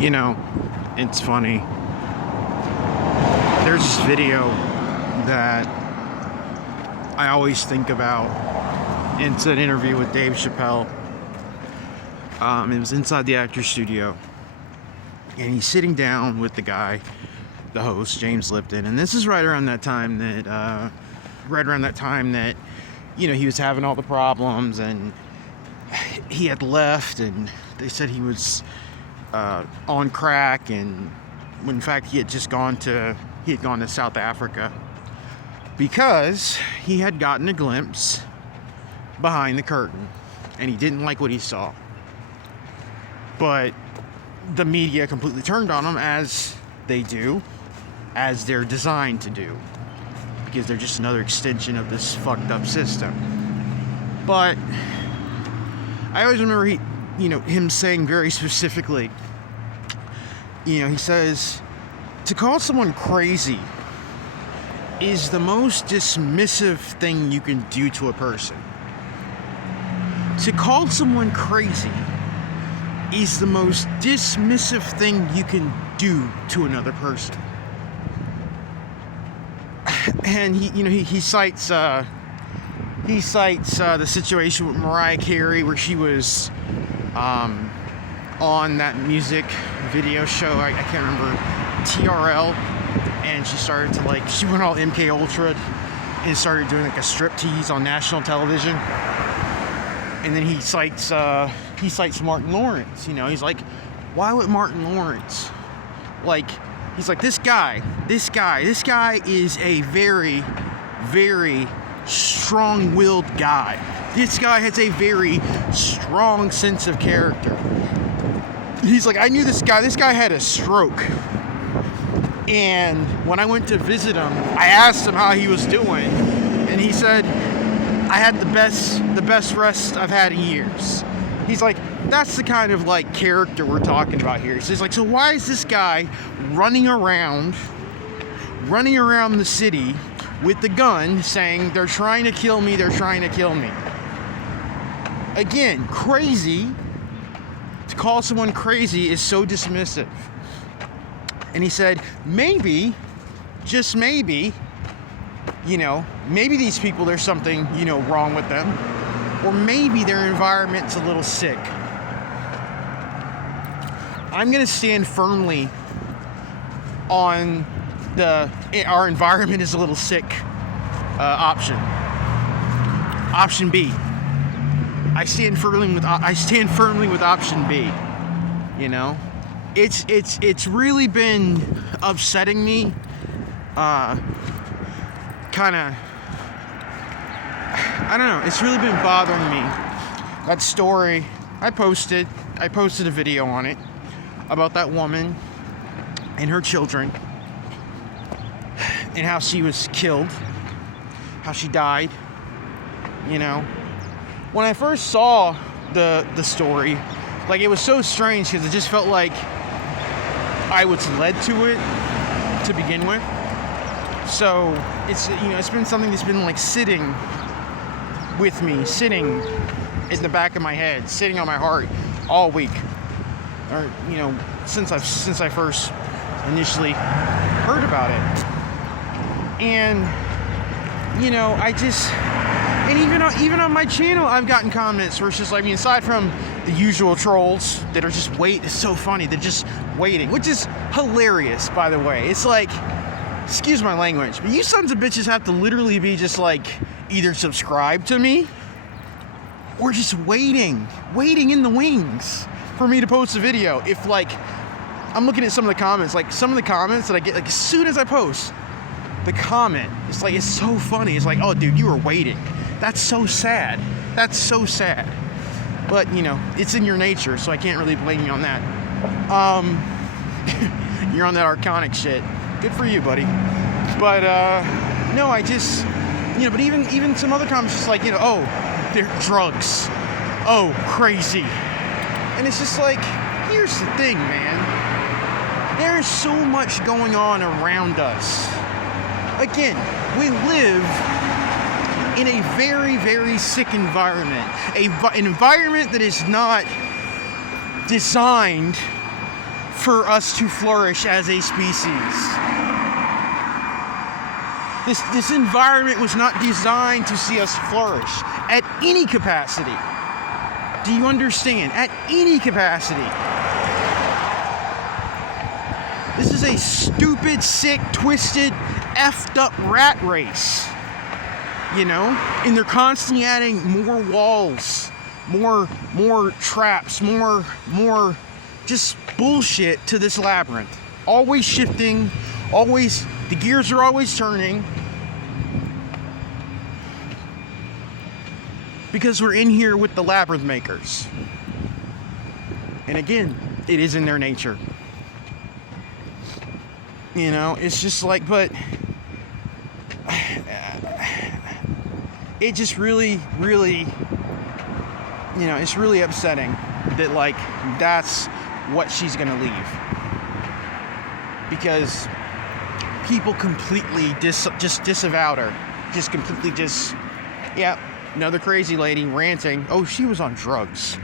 You know, it's funny. There's this video that I always think about. It's an interview with Dave Chappelle. It was inside the actor's studio. And he's sitting down with the guy, the host, James Lipton. And this is right around that time that, you know, he was having all the problems and he had left, and they said he was on crack, and when in fact he had gone to South Africa because he had gotten a glimpse behind the curtain and he didn't like what he saw. But the media completely turned on him, as they do, as they're designed to do, because they're just another extension of this fucked up system. But I always remember him saying very specifically, he says, to call someone crazy is the most dismissive thing you can do to a person. To call someone crazy is the most dismissive thing you can do to another person. And he cites the situation with Mariah Carey where she was on that music video show, I can't remember, TRL, and she went all MK Ultra and started doing like a striptease on national television. And then he cites Martin Lawrence. He's like, why would Martin Lawrence, he's like, this guy is a very, very strong-willed guy. This guy has a very strong sense of character. He's like, I knew this guy had a stroke. And when I went to visit him, I asked him how he was doing, and he said, I had the best rest I've had in years. He's like, that's the kind of character we're talking about here. So he's like, so why is this guy running around the city with the gun saying, they're trying to kill me, they're trying to kill me? Again, crazy. To call someone crazy is so dismissive. And he said, maybe, just maybe, maybe these people, there's something, wrong with them. Or maybe their environment's a little sick. I'm going to stand firmly on our environment is a little sick option. Option B. I stand firmly with option B. It's really been upsetting me. I don't know. It's really been bothering me. That story I posted a video on it about that woman and her children and how she was killed, how she died. When I first saw the story, it was so strange because it just felt like I was led to it to begin with. So it's been something that's been sitting with me, sitting in the back of my head, sitting on my heart all week, or since I first initially heard about it. And even on my channel, I've gotten comments where it's just aside from the usual trolls that are just it's so funny, they're just waiting, which is hilarious, by the way. It's excuse my language, but you sons of bitches have to literally be just either subscribe to me or just waiting in the wings for me to post a video. If I'm looking at some of the comments, some of the comments that I get, as soon as I post the comment, it's so funny. It's oh dude, you were waiting. That's so sad. But it's in your nature, so I can't really blame you on that. You're on that archonic shit. Good for you, buddy. But no, I just but even some other comments just oh, they're drugs. Oh, crazy. And it's just here's the thing, man. There is so much going on around us. Again, we live in a very, very sick environment. An environment that is not designed for us to flourish as a species. This environment was not designed to see us flourish at any capacity. Do you understand? At any capacity. This is a stupid, sick, twisted, effed up rat race. You know? And they're constantly adding more walls, more traps, more just bullshit to this labyrinth. Always shifting, always, the gears are always turning. Because we're in here with the labyrinth makers. And again, it is in their nature. You know, it's just like, but it just really, you know, it's really upsetting that, like, that's what she's gonna leave. Because people completely just disavowed her. Just completely yeah, another crazy lady ranting. Oh, she was on drugs.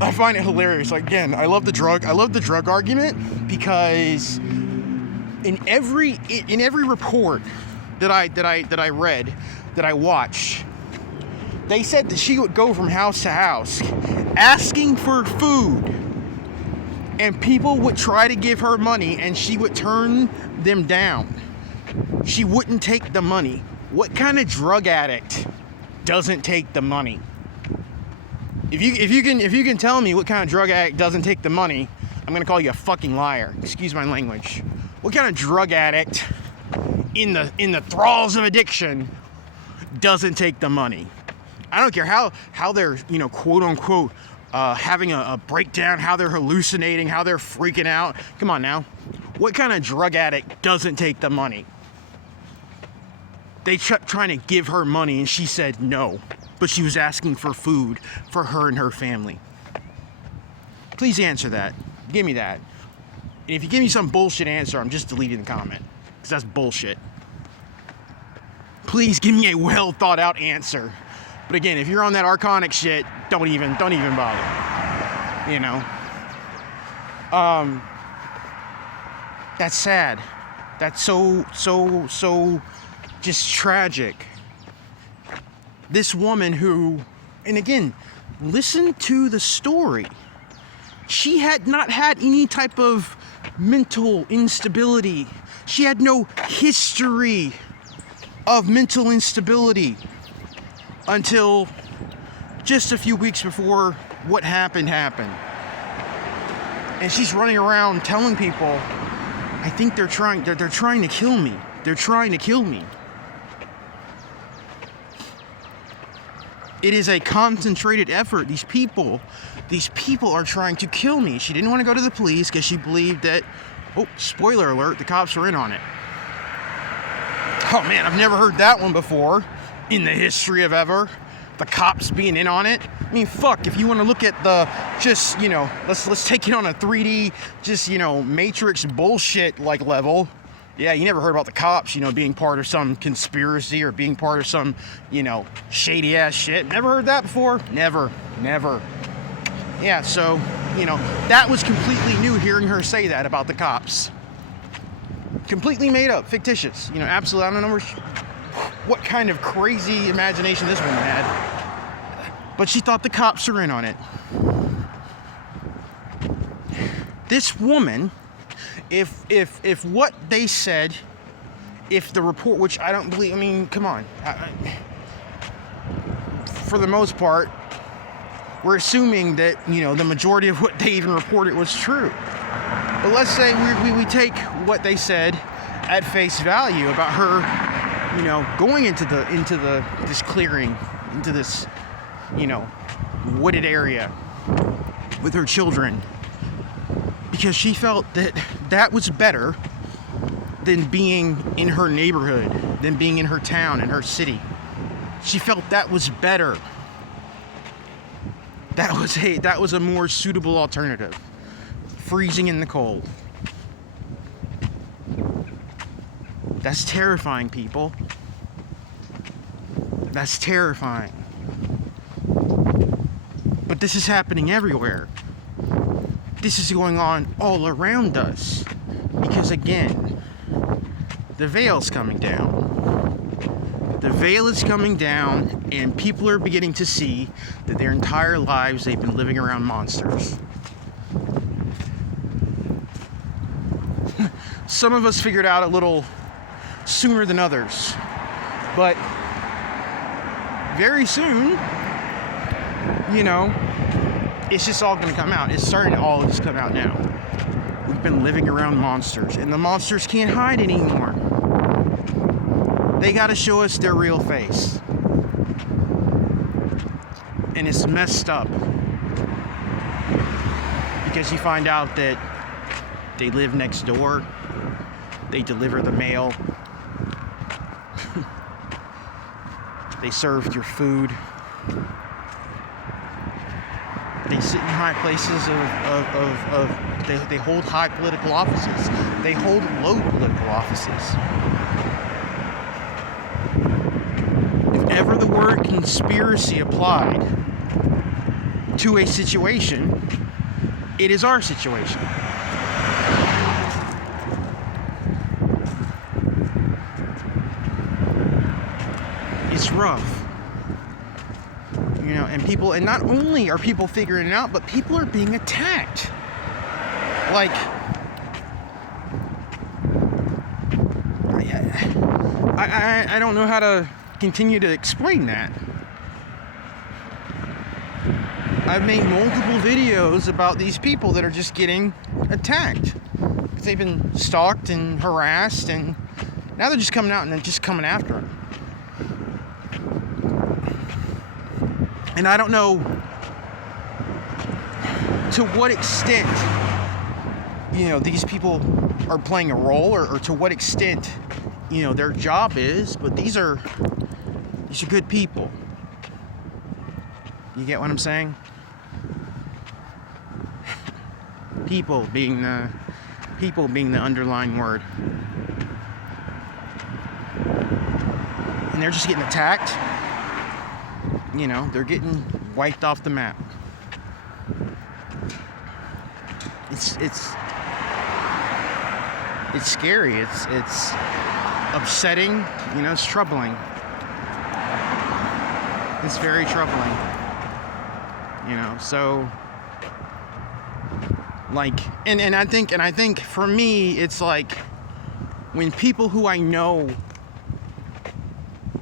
I find it hilarious. Like, again, I love the drug argument, because in every report that I read, that I watched, they said that she would go from house to house asking for food, and people would try to give her money and she would turn them down. She wouldn't take the money. What kind of drug addict doesn't take the money? If you can tell me what kind of drug addict doesn't take the money, I'm gonna call you a fucking liar. Excuse my language. What kind of drug addict in the thralls of addiction doesn't take the money? I don't care how they're, you know, quote unquote having a breakdown, how they're hallucinating, how they're freaking out. Come on now. What kind of drug addict doesn't take the money? They kept trying to give her money and she said no, but she was asking for food for her and her family. Please answer that. Give me that. And if you give me some bullshit answer, I'm just deleting the comment, because that's bullshit. Please give me a well thought out answer. But again, if you're on that archonic shit, don't even bother. You know? That's sad. That's so just tragic. This woman who, and again, listen to the story. She had not had any type of mental instability. She had no history of mental instability until just a few weeks before what happened. And she's running around telling people, I think they're trying to kill me. They're trying to kill me. It is a concentrated effort. These people are trying to kill me. She didn't want to go to the police because she believed that, oh, spoiler alert, the cops were in on it. Oh man, I've never heard that one before in the history of ever. The cops being in on it. I mean, fuck, if you want to look at the, just, you know, let's take it on a 3D, just, you know, Matrix bullshit like level. Yeah, you never heard about the cops, you know, being part of some conspiracy or being part of some, you know, shady ass shit. Never heard that before. Never. Yeah, so, you know, that was completely new, hearing her say that about the cops. Completely made up, fictitious. You know, absolutely, I don't know what kind of crazy imagination this woman had. But she thought the cops were in on it. This woman, if what they said, if the report, which I don't believe, I mean, come on. For the most part, we're assuming that, you know, the majority of what they even reported was true. But let's say we take what they said at face value about her, you know, going into this clearing, into this, you know, wooded area with her children, because she felt that was better than being in her neighborhood, than being in her town, in her city. She felt that was better. That was a more suitable alternative. Freezing in the cold. That's terrifying, people. That's terrifying. But this is happening everywhere. this is going on all around us. Because again, the veil's coming down. The veil is coming down, and people are beginning to see that their entire lives they've been living around monsters. Some of us figured out a little sooner than others, but very soon, you know, it's just all going to come out. It's starting to all just come out now. We've been living around monsters, and the monsters can't hide anymore. They got to show us their real face. And it's messed up. Because you find out that they live next door. They deliver the mail. They serve your food. They sit in high places they hold high political offices. They hold low political offices. If ever the word conspiracy applied to a situation, it is our situation. It's rough. You know, and not only are people figuring it out, but people are being attacked. Like, I don't know how to continue to explain that. I've made multiple videos about these people that are just getting attacked. They've been stalked and harassed, and now they're just coming out and they're just coming after them. And I don't know to what extent, you know, these people are playing a role, or to what extent, you know, their job is, but these are good people. You get what I'm saying? People being the underlying word. And they're just getting attacked. You know, they're getting wiped off the map. It's scary. It's upsetting. You know, it's troubling. It's very troubling. You know, so like, and I think for me, it's like when people who I know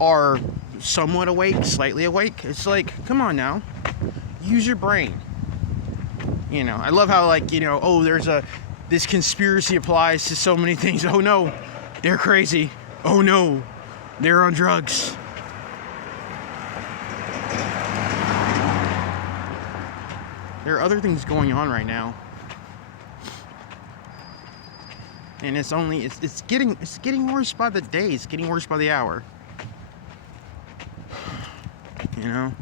are somewhat awake, slightly awake, it's like, come on now, use your brain. You know, I love how, like, you know, oh, this conspiracy applies to so many things. Oh no, they're crazy. Oh no, they're on drugs. There are other things going on right now. And it's getting worse by the day, it's getting worse by the hour. You know,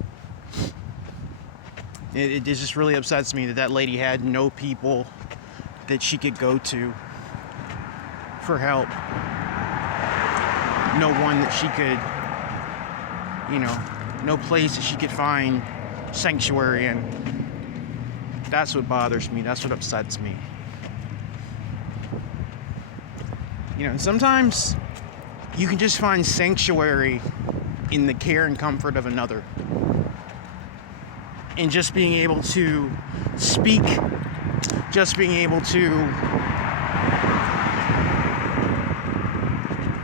it just really upsets me that lady had no people that she could go to for help. No one that she could, you know, no place that she could find sanctuary in. That's what bothers me. That's what upsets me. You know, and sometimes you can just find sanctuary in the care and comfort of another. And just being able to speak, just being able to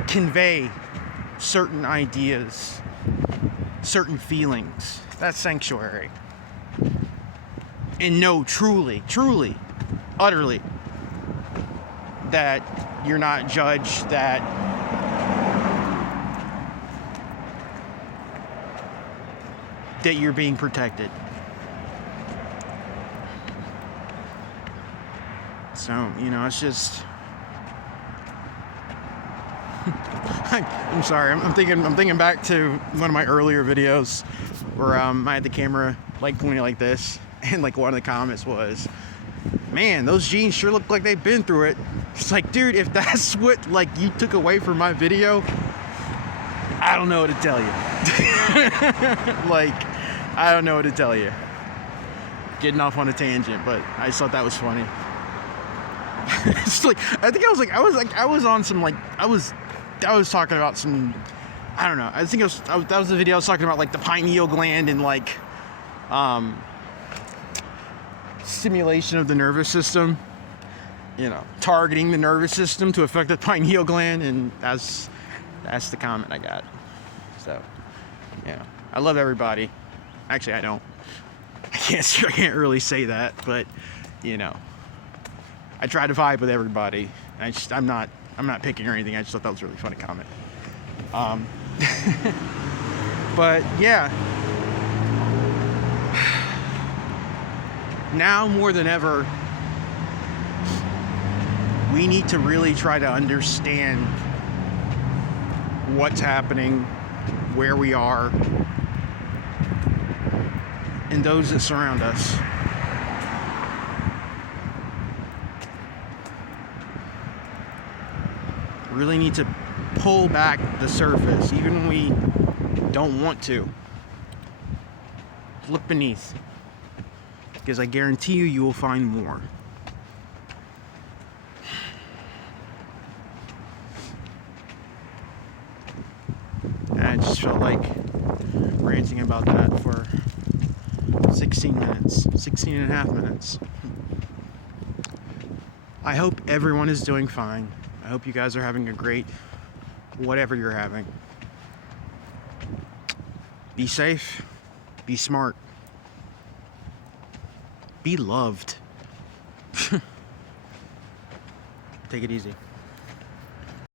convey certain ideas, certain feelings. That's sanctuary. And know truly, utterly, that you're not judged, that you're being protected. So, you know, it's just I'm sorry, I'm thinking back to one of my earlier videos where I had the camera like pointing like this, and like one of the comments was, man, those jeans sure look like they've been through it. It's like, dude, if that's what like you took away from my video, I don't know what to tell you. Like, I don't know what to tell you. getting off on a tangent, but I just thought that was funny. It's like I was on some like I was talking about some, I don't know. I think that was the video I was talking about, like the pineal gland and like stimulation of the nervous system. You know, targeting the nervous system to affect the pineal gland, and that's the comment I got. So, yeah, I love everybody. Actually, I don't. I can't really say that, but you know, I try to vibe with everybody. I'm not picking or anything. I just thought that was a really funny comment. But yeah, now more than ever, we need to really try to understand what's happening, where we are, and those that surround us. Really need to pull back the surface, even when we don't want to. Look beneath, because I guarantee you will find more. I just felt like ranting about that for 16 and a half minutes. I hope everyone is doing fine. I hope you guys are having a great whatever you're having. Be safe. Be smart. Be loved. Take it easy.